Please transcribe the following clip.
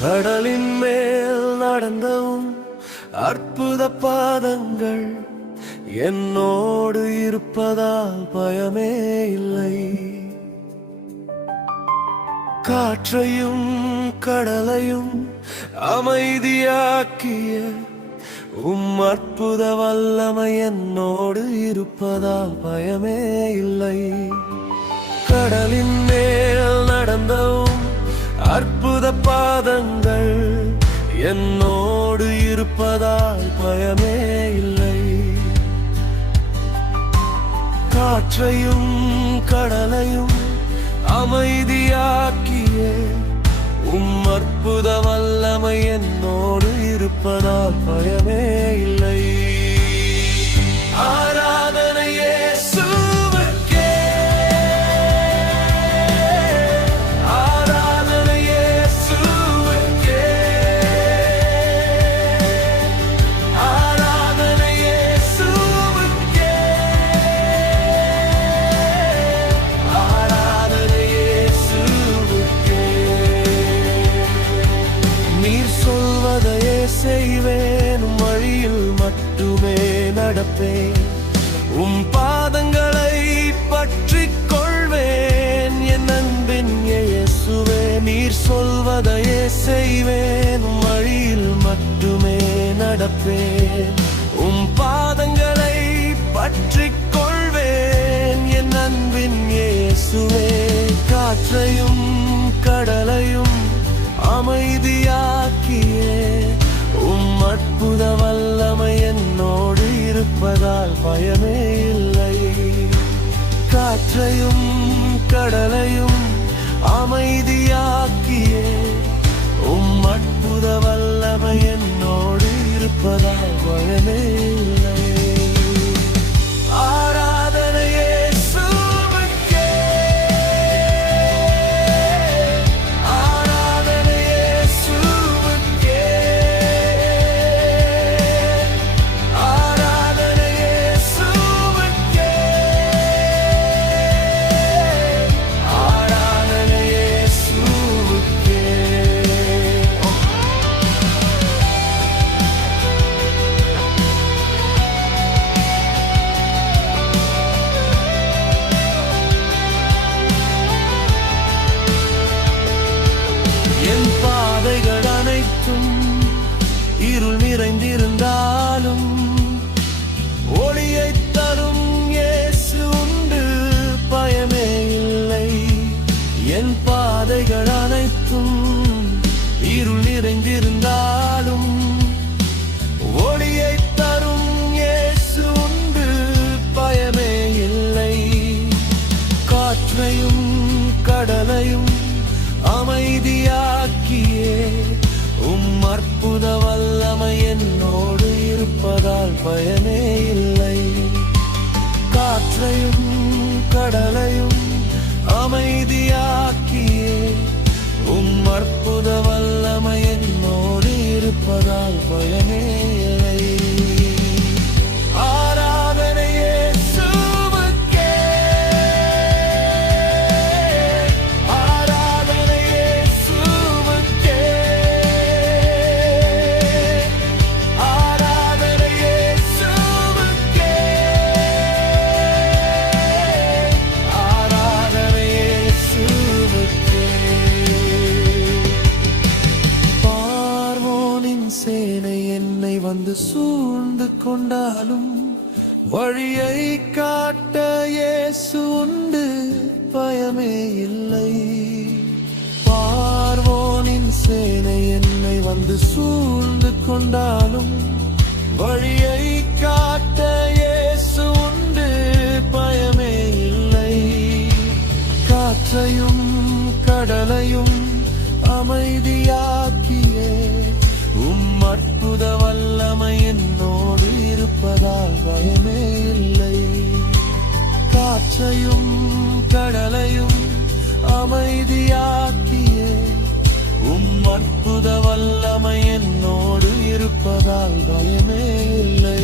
கடலின் மேல் நடந்தவும் அற்புத பாதங்கள் என்னோடு இருப்பதால் பயமே இல்லை. காற்றையும் கடலையும் அமைதியாக்கிய அற்புத வல்லமை என்னோடு இருப்பதால் பயமே இல்லை. கடலின் மேல் நடந்தவும் அற்புத பாதங்கள் என்னோடு இருப்பதால் பயமே இல்லை. காற்றையும் கடலையும் அமைதியாக்கிய அற்புத வல்லமை என்னோடு இருப்பதால் பயமே இல்லை. ஆராதனை இயேசுவுக்கே, ஆராதனை இயேசுவுக்கே, ஆராதனை இயேசுவுக்கே, ஆராதனை இயேசுவுக்கே. நீர் சொல்வதையே செய்வேன், வழியில் மட்டுமே நடப்பேன், பாதங்களை பற்றிக் கொள்வேன் என் அன்பின் இயேசுவே. நீர் சொல்வதையே செய்வேன், வழியில் மட்டுமே நடப்பேன், பாதங்களை பற்றிக் கொள்வேன் என் அன்பின் இயேசுவே. காற்றையும் கடலையும் அமைதியாக்கியே அற்புத வல்லமை என்னோடு இருப்பதால் பயமே இல்லை. காற்றையும் கடலையும் அமைதியாக்கியே அற்புத வல்லமை என்னோடு இருப்பதால் பயமே இல்லை. ஆராதனை இயேசுவுக்கே, ஆராதனை இயேசுவுக்கே, ஆராதனை இயேசுவுக்கே, ஆராதனை இயேசுவுக்கே. என் பாதைகள் அனைத்தும் இருள் நிறைந்திருந்தாலும் ஒளியைத் தரும் இயேசு உண்டு, பயமே இல்லை. என் பாதைகள் அனைத்தும் இருள் நிறைந்திருந்தாலும் ஒளியைத் தரும் இயேசு உண்டு, பயமே இல்லை. காற்றையும் கடலையும் அமைதியாக்கியே அற்புத வல்லமை என்னோடு இருப்பதால் பயமே இல்லை. காற்றையும் கடலையும் அமைதியாக்கியே அற்புத வல்லமை என்னோடு இருப்பதால் பயமே இல்லை. ஆராதனை இயேசுவுக்கே, ஆராதனை இயேசுவுக்கே, ஆராதனை இயேசுவுக்கே, ஆராதனை இயேசுவுக்கே. பார்வோனின் சேனை என்னை வந்து சூழ்ந்து கொண்டாலும் வழியை காட்ட இயேசு உண்டு, பயமே இல்லை. பார்வோனின் சேனை என்னை வந்து சூழ்ந்து கொண்டாலும் வழியை காட்ட இயேசு உண்டு, பயமே இல்லை. காற்றையும் கடலையும் அமைதியாக்கியே அற்புத வல்லமை என்னோடு இருப்பதால் பயமே இல்லை. காற்றையும் கடலையும் அமைதியாக்கியே அற்புத வல்லமை என்னோடு இருப்பதால் பயமே இல்லை.